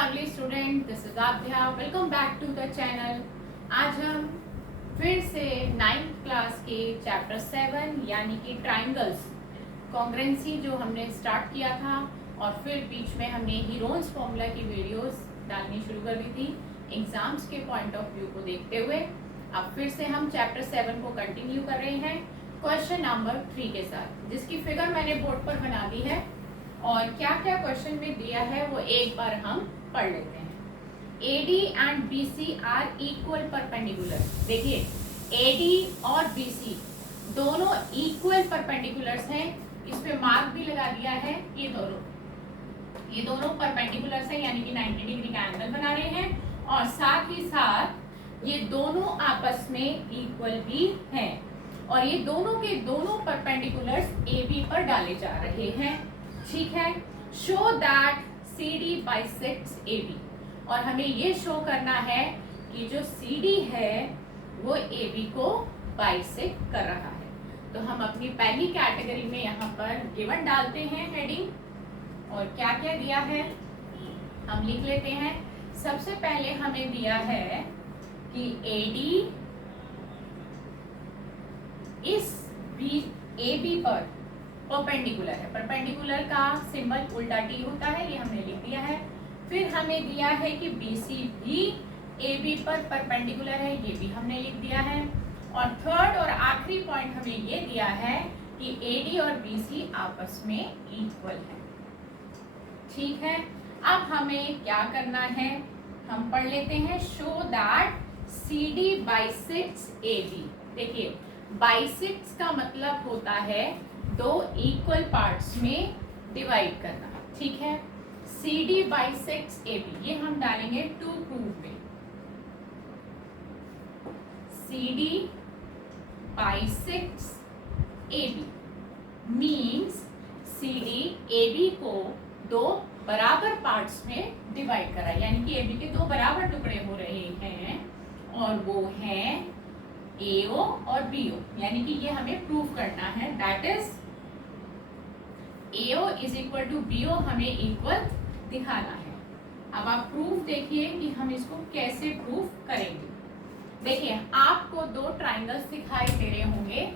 Family student, this is Aadhya. Welcome back to the channel. आज हम फिर से 9th क्लास के चैप्टर 7 यानी कि ट्राइंगल्स कॉन्ग्रेंसी जो हमने स्टार्ट किया था और फिर बीच में हमने हीरोन्स फॉर्मूला की वीडियोस डालनी शुरू कर दी थी एग्जाम्स के पॉइंट ऑफ व्यू को देखते हुए। अब फिर से हम चैप्टर 7 को कंटिन्यू कर रहे हैं क्वेश्चन नंबर 3 के साथ, जिसकी फिगर मैंने बोर्ड पर बना दी है और क्या क्या क्वेश्चन में दिया है वो एक बार हम पढ़ लेते हैं। AD and BC are equal perpendicular. देखिए AD और BC दोनों इक्वल परपेंडिकुलर्स हैं। इस पे मार्क भी लगा दिया है। ये दोनों परपेंडिकुलर्स हैं यानी कि 90 डिग्री का एंगल बना रहे हैं और साथ ही साथ ये दोनों आपस में इक्वल भी हैं और ये दोनों के दोनों परपेंडिकुलर्स AB पर डाले जा रहे हैं। ठीक है, show that CD bisects AB। और हमें ये शो करना है कि जो CD है वो AB को बाइसेक्ट कर रहा है। तो हम अपनी पहली कैटेगरी में यहाँ पर गिवन डालते हैं हेडिंग, और क्या क्या दिया है हम लिख लेते हैं। सबसे पहले हमें दिया है कि AD इस AB पर परपेंडिकुलर है। परपेंडिकुलर का सिंबल उल्टा T होता है, ये हमने लिख दिया है। फिर हमें दिया है कि BC भी AB पर परपेंडिकुलर है, ये भी हमने लिख दिया है। और थर्ड और आखिरी पॉइंट हमें ये दिया है कि AD और BC आपस में इक्वल है। ठीक है, अब हमें क्या करना है हम पढ़ लेते हैं। Show that CD bisects AB। देखिए बाइसेक्ट्स का मतलब होता है दो इक्वल पार्ट्स में डिवाइड करना। ठीक है, CD बाइसेक्ट्स AB, ये हम डालेंगे टू प्रूफ में। CD bisects AB means CD AB को दो बराबर पार्ट्स में डिवाइड करा, यानी कि AB के दो बराबर टुकड़े हो रहे हैं और वो हैं AO और BO। यानी कि ये हमें प्रूफ करना है, that is AO is equal to BO हमें इक्वल दिखाना है। अब आप प्रूफ देखिए कि हम इसको कैसे प्रूफ करेंगे। देखिए आपको दो ट्राइंगल्स दिखाई दे रहे होंगे।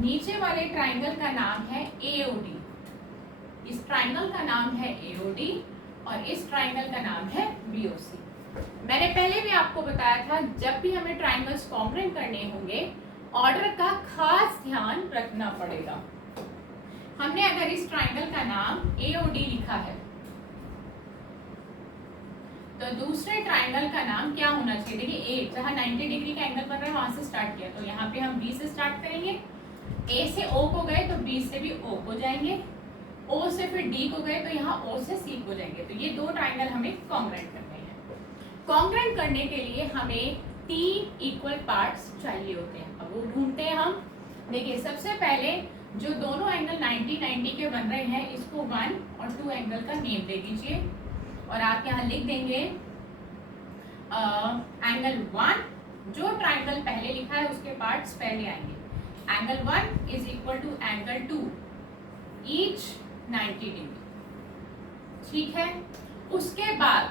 नीचे वाले ट्राइंगल का नाम है AOD, इस ट्राइंगल का नाम है AOD और इस ट्राइंगल का नाम है BOC। मैंने पहले भी आपको बताया था जब भी हमें ट्राइंगल्स कॉन्ग्रुएंट करने होंगे ऑर्डर का खास ध्यान रखना पड़ेगा। हमने अगर इस ट्राइंगल का नाम AOD लिखा है तो दूसरे ट्राइंगल का नाम क्या होना चाहिए। देखिए A जहाँ 90 डिग्री का एंगल बन रहा है वहां से स्टार्ट किया, तो यहाँ पे हम B से स्टार्ट करेंगे। A से O को गए तो B से भी O को जाएंगे, O से फिर D को गए तो यहाँ O से C को जाएंगे। तो ये दो ट्राइंगल हमें कॉन्ग्रुएंट करने हैं। कॉन्ग्रुएंट करने के लिए हमें 3 इक्वल पार्ट्स चाहिए होते हैं। अब वो ढूंढते हैं हम। देखिए सबसे पहले जो दोनों एंगल 90 के बन रहे हैं इसको 1 और 2 एंगल का नेम दे दीजिए और आप यहाँ लिख देंगे एंगल 1। जो ट्राइंगल पहले लिखा है उसके पार्ट्स पहले आएंगे। Angle 1 is equal to angle 2 each 90 degree. ठीक है, उसके बाद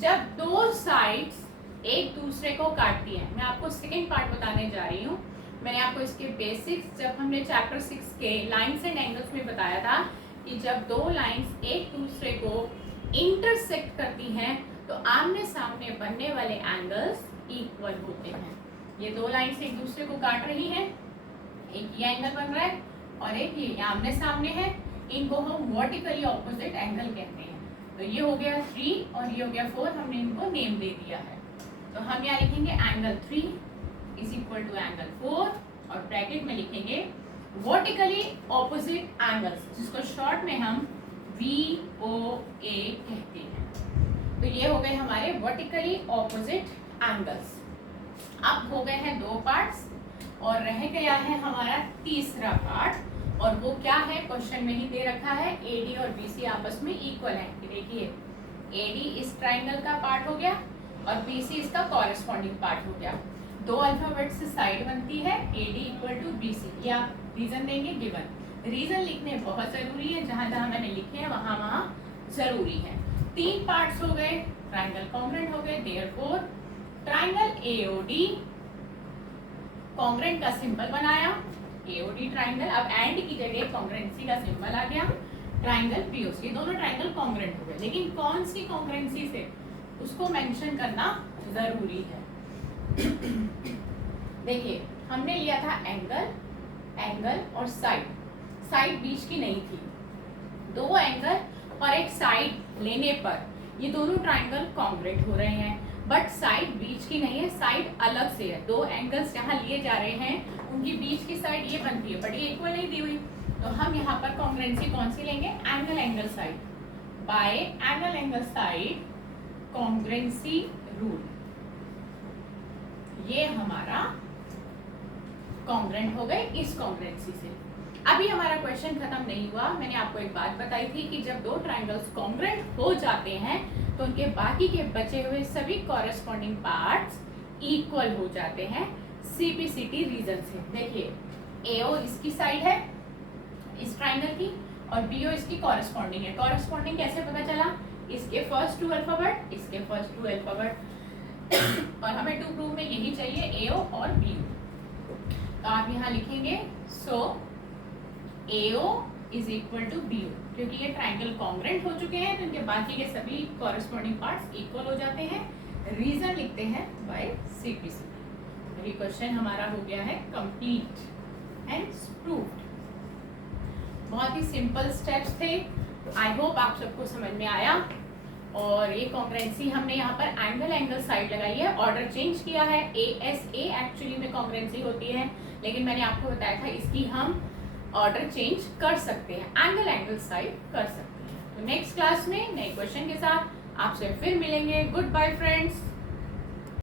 जब दो साइड्स एक दूसरे को काटती हैं, मैं आपको सेकेंड पार्ट बताने जा रही हूँ। मैंने आपको इसके बेसिक्स जब हमने चैप्टर 6 के लाइंस एंड एंगल्स में बताया था कि जब दो लाइंस एक दूसरे को इंटरसेक्ट करती हैं तो आमने सामने बनने वाले एंगल्स इक्वल होते हैं। ये दो लाइंस एक दूसरे को काट रही हैं, एक ये एंगल बन रहा है और एक ये आमने सामने है। इनको हम वर्टिकली ऑपोजिट एंगल कहते हैं। तो ये हो गया 3 और ये हो गया 4, हमने इनको नेम दे दिया है। तो हम यहाँ लिखेंगे angle 3 is equal to angle 4 और ब्रैकेट में लिखेंगे वर्टिकली ऑपोजिट एंगल्स, जिसको शॉर्ट में हम VOA कहते हैं। तो ये हो गए हमारे वर्टिकली ऑपोजिट एंगल्स। अब हो गए हैं दो पार्ट्स और रह गया है हमारा तीसरा पार्ट, और वो क्या है क्वेश्चन में ही दे रखा है। AD और BC आपस में इक्वल है। देखिए AD इस ट्राइंगल का पार्ट हो गया और BC इसका कॉरेस्पॉन्डिंग पार्ट हो गया। दो अल्फाबेट से साइड बनती है AD इक्वल टू BC। ये आप रीजन देंगे गिवन। रीजन लिखने बहुत जरूरी है, जहां जहां मैंने लिखे हैं वहां वहां जरूरी है। 3 पार्ट्स हो गए, ट्राइंगल कॉन्ग्रेंट हो गए, देयरफॉर ट्राइंगल एओडी कॉन्ग्रेंट का सिंबल बनाया, एओडी ट्राइंगल, अब एंड की जगह कॉन्ग्रेंसी का सिंबल आ गया, ट्राइंगल पीओसी, दोनों ट्राइंगल कॉन्ग्रेंट हो गए। लेकिन कौन सी कॉन्ग्रेंसी से, उसको मेंशन करना जरूरी है। देखिए हमने लिया था एंगल, एंगल और साइड, साइड बीच की नहीं थी, 2 एंगल और एक साइड लेने पर ये दोनों ट्राइंगल कॉन्ग्रेंट हो रहे हैं, बट साइड बीच की नहीं है, साइड अलग से है। 2 एंगल्स जहाँ लिए जा रहे हैं उनकी बीच की साइड ये बनती है, बट ये इक्वल नहीं दी हुई, तो हम यहाँ पर कॉन्ग्रेंसी कौन सी लेंगे, angle angle side, bye angle angle side कॉन्ग्रेंसी rule, ये हमारा कॉन्ग्रेंट हो गए इस कॉन्ग्रेंसी से। अभी हमारा क्वेश्चन खत्म नहीं हुआ, मैंने आपको एक बात बताई थी कि जब 2 ट्राइंगल्स कॉन्ग्रेंट हो जाते हैं तो उनके बाकी के बचे हुए सभी कॉरेस्पॉन्डिंग पार्ट्स इक्वल हो जाते हैं सीपीसीटी रीजन से। देखिए एओ इसकी साइड है इस ट्राइंगल की और बीओ इसकी कॉरेस्पॉन्डिंग है। कॉरेस्पॉन्डिंग कैसे पता चला, इसके फर्स्ट 2 अल्फाबेट, इसके फर्स्ट 2 अल्फाबेट और हमें टू प्रूव में यही चाहिए, एओ और बीओ। तो आप यहाँ लिखेंगे so AO is equal to BO, क्योंकि ये ट्राइंगल कॉन्ग्रेंट हो चुके हैं तो इनके बाकी के सभी कॉरेस्पॉन्डिंग पार्ट्स इक्वल हो जाते हैं। रीजन लिखते हैं बाय सीपीसीटी। ये क्वेश्चन हमारा हो गया है कंप्लीट एंड प्रूव्ड। बहुत ही सिंपल स्टेप्स थे, आई होप आप सबको समझ में आया। और ये कॉन्ग्रेंसी हमने यहाँ पर एंगल एंगल साइड लगाई है, ऑर्डर चेंज किया है, ASA एक्चुअली में कॉन्ग्रेंसी होती है, लेकिन मैंने आपको बताया था इसकी हम ऑर्डर चेंज कर सकते हैं, एंगल एंगल साइड कर सकते हैं। तो नेक्स्ट क्लास में नए क्वेश्चन के साथ आपसे फिर मिलेंगे। Goodbye friends.